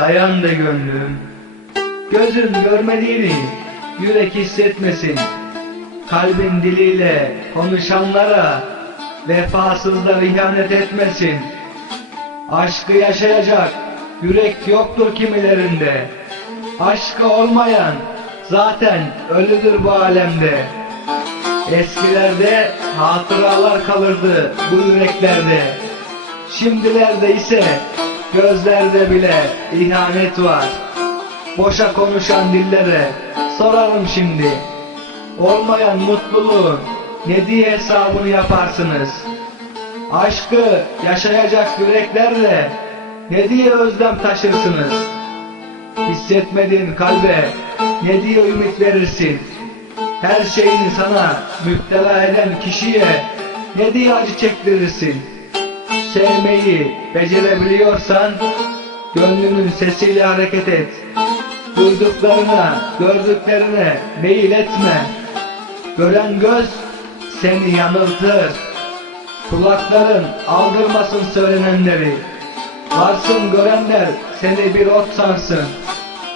dayan de gönlüm. Gözün görmediğini yürek hissetmesin. Kalbin diliyle konuşanlara vefasızlar ihanet etmesin. Aşkı yaşayacak yürek yoktur kimilerinde. Aşkı olmayan zaten ölüdür bu alemde. Eskilerde hatıralar kalırdı bu yüreklerde. Şimdilerde ise gözlerde bile ihanet var. Boşa konuşan dillere sorarım şimdi. Olmayan mutluluğun ne diye hesabını yaparsınız? Aşkı yaşayacak yüreklerle ne diye özlem taşırsınız? Hissetmediğin kalbe ne diye ümit verirsin? Her şeyini sana müptela eden kişiye ne diye acı çektirirsin? Sevmeyi becerebiliyorsan gönlünün sesiyle hareket et. Duyduklarına, gördüklerine meyil etme. Gören göz seni yanıltır. Kulakların aldırmasın söylenenleri. Varsın görenler seni bir ot sansın.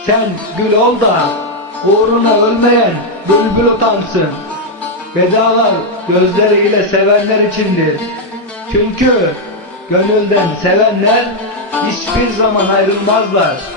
Sen gül ol da uğruna ölmeyen bülbül utansın. Vedalar gözleriyle sevenler içindir. Çünkü gönülden sevenler hiçbir zaman ayrılmazlar.